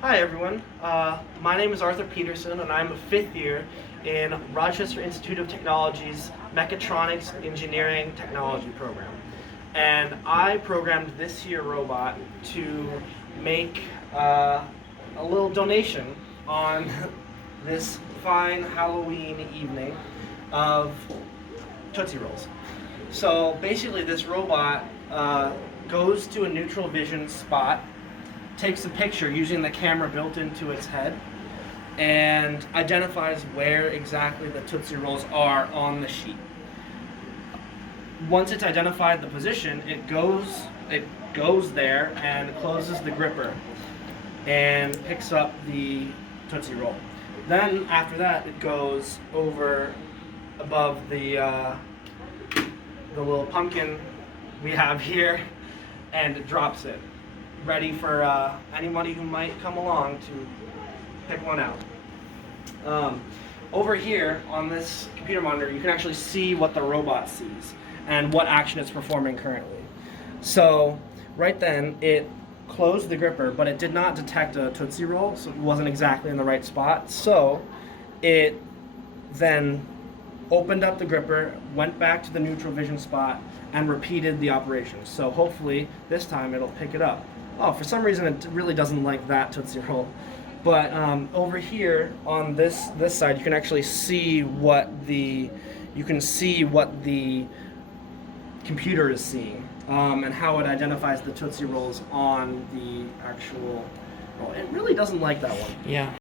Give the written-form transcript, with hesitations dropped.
Hi everyone, my name is Arthur Peterson and I'm a fifth year in Rochester Institute of Technology's Mechatronics Engineering Technology program. And I programmed this here robot to make a little donation on this fine Halloween evening of Tootsie Rolls. So basically this robot goes to a neutral vision spot, takes a picture using the camera built into its head, and identifies where exactly the Tootsie Rolls are on the sheet. Once it's identified the position, it goes there and closes the gripper and picks up the Tootsie Roll. Then after that, it goes over above the little pumpkin we have here and it drops it, ready for anybody who might come along to pick one out. Over here on this computer monitor, you can actually see what the robot sees and what action it's performing currently. So right then, it closed the gripper, but it did not detect a Tootsie Roll, so it wasn't exactly in the right spot. So it then opened up the gripper, went back to the neutral vision spot, and repeated the operation. So hopefully this time it'll pick it up. Oh, for some reason it really doesn't like that Tootsie Roll. But over here on this side, you can actually see what the computer is seeing and how it identifies the Tootsie Rolls on the actual. Well, it really doesn't like that one. Yeah.